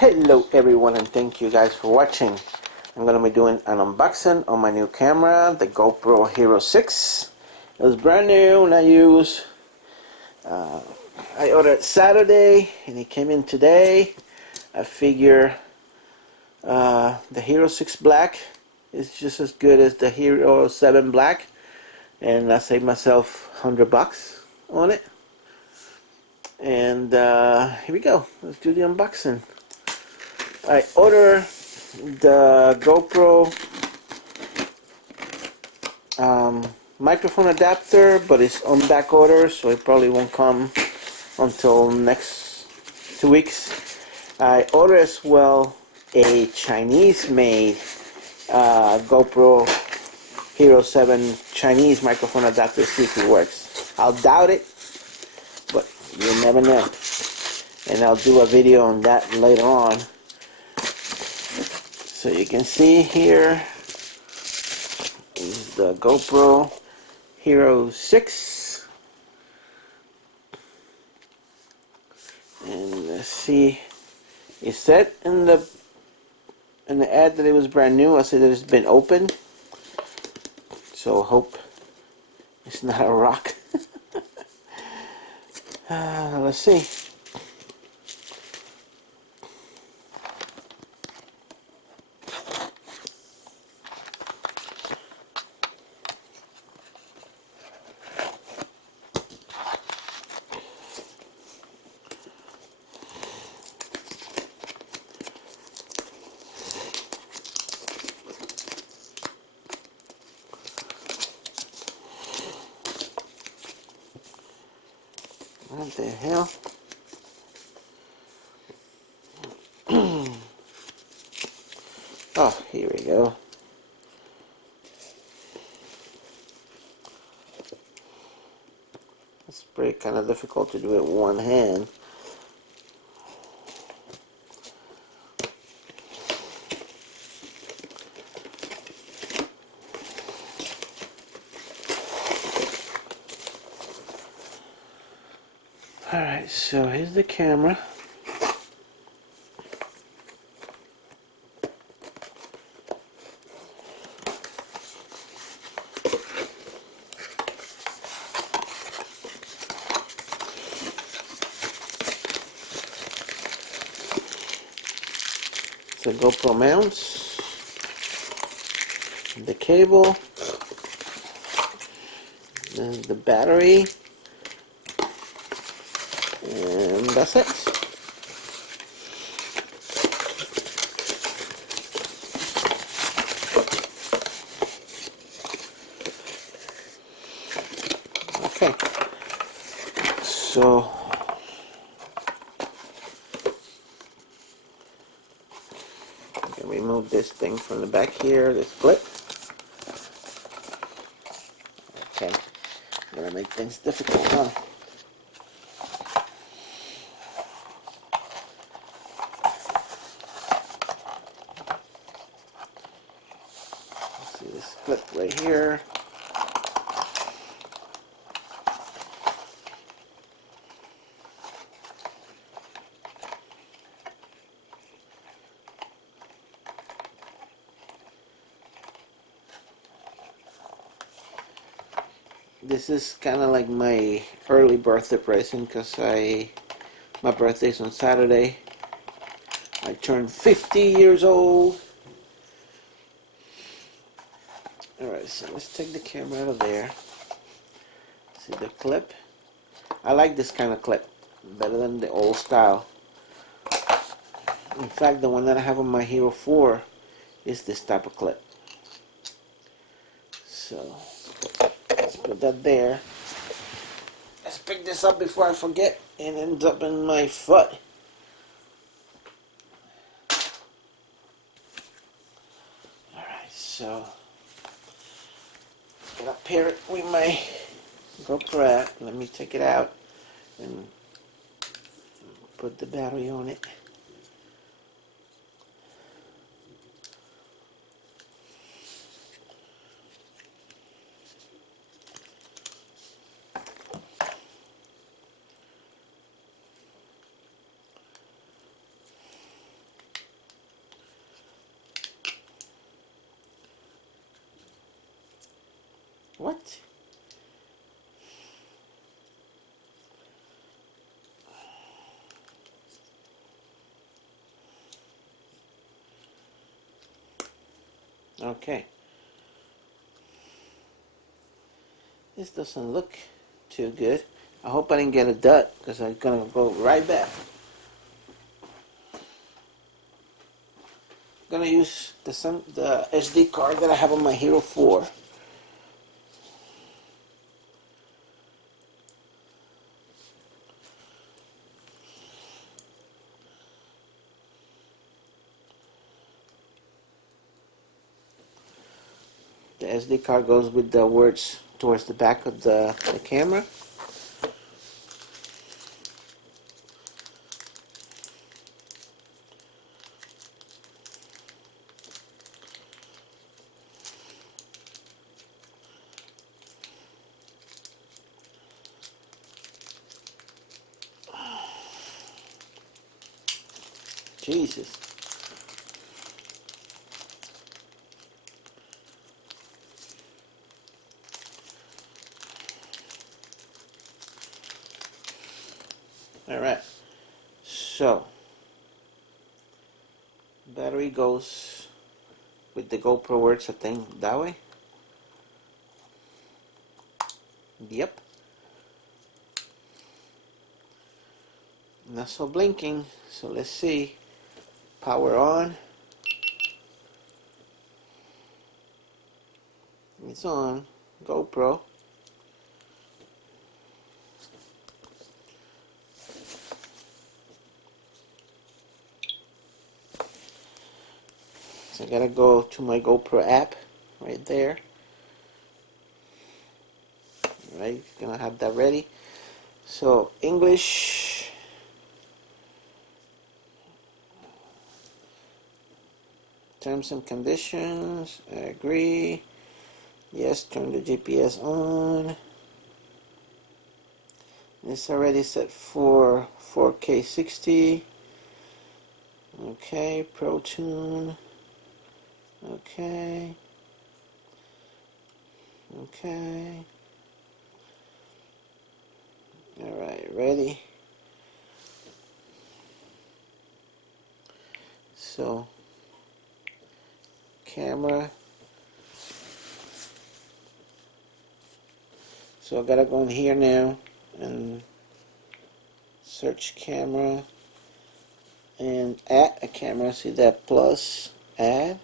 Hello everyone, and thank you guys for watching. I'm going to be doing an unboxing on my new camera, the GoPro Hero 6. It was brand new, not used. I ordered Saturday and it came in today. I figure the Hero 6 Black is just as good as the Hero 7 Black, and I saved myself $100 on it. And here we go. Let's do the unboxing. I ordered the GoPro microphone adapter, but it's on back order, so it probably won't come until next 2 weeks. I ordered as well a Chinese-made GoPro Hero 7 Chinese microphone adapter, see if it works. I'll doubt it, but you never know. And I'll do a video on that later on. So you can see here is the GoPro Hero 6. And let's see, it said in the ad that it was brand new. I said that it's been opened, so hope it's not a rock. Let's see. What the hell? Oh, here we go. It's pretty kind of difficult to do it with one hand. Alright, so here's the camera. It's a GoPro mounts, the cable, then the battery, and that's it. Okay, so I can remove this thing from the back here, this clip. Okay, gonna make things difficult, huh? See this clip right here. This is kind of like my early birthday present, because my birthday's on Saturday. I turned 50 years old. Alright, so let's take the camera out of there. See the clip? I like this kind of clip better than the old style. In fact, the one that I have on my Hero 4 is this type of clip. So let's put that there. Let's pick this up before I forget and it ends up in my foot. Alright, so I'm gonna pair it with my GoPro. Let me take it out and put the battery on it. What? Okay. This doesn't look too good. I hope I didn't get a dot because I'm gonna go right back. I'm gonna use the SD card that I have on my Hero 4. The SD card goes with the words towards the back of the camera. Jesus. Alright. So, battery goes with the GoPro words, I think, that way. Yep. Not so blinking, so let's see. Power on. It's on. GoPro. So I gotta go to my GoPro app right there. Right, gonna have that ready. So English. Terms and conditions. I agree. Yes, turn the GPS on. It's already set for 4K 60. Okay, Pro Tune. Okay. Okay. Alright, ready. So, camera. So I gotta go in here now and search camera and add a camera. See that plus, add.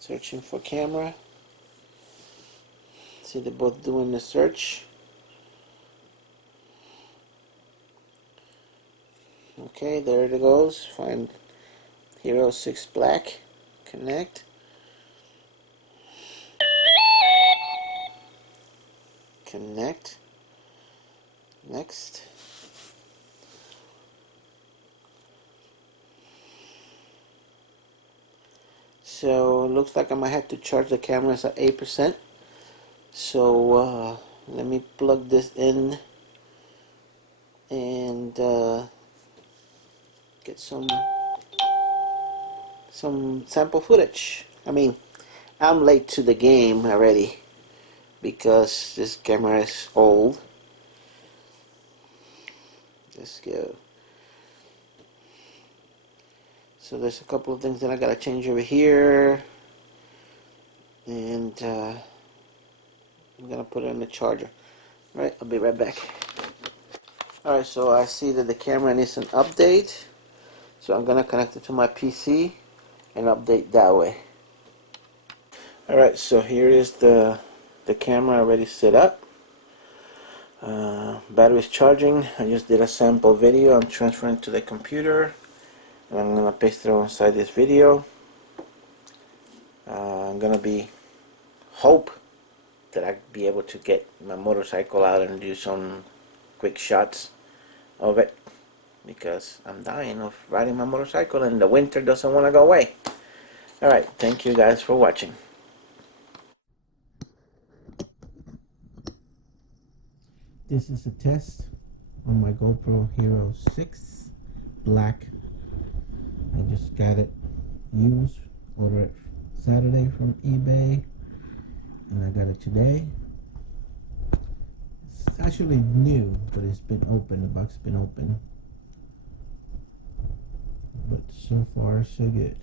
Searching for camera. See, they're both doing the search. Okay, there it goes. Find Hero 6 Black. Connect. Connect. Next. So looks like I might have to charge the cameras at 8%. So let me plug this in and get some sample footage. I mean, I'm late to the game already because this camera is old. Let's go. So there's a couple of things that I gotta change over here, and I'm gonna put it in the charger. Alright, I'll be right back. Alright, so I see that the camera needs an update, so I'm gonna connect it to my PC and update that way. Alright, so here is the camera already set up. Battery is charging. I just did a sample video. I'm transferring to the computer, and I'm gonna paste it inside this video. I'm gonna hope that I'll be able to get my motorcycle out and do some quick shots of it, because I'm dying of riding my motorcycle and the winter doesn't want to go away. Alright, thank you guys for watching. This is a test on my GoPro Hero 6 Black. I just got it used, ordered it Saturday from eBay. and I got it today. It's actually new, but it's been open. The box has been open, but so far so good.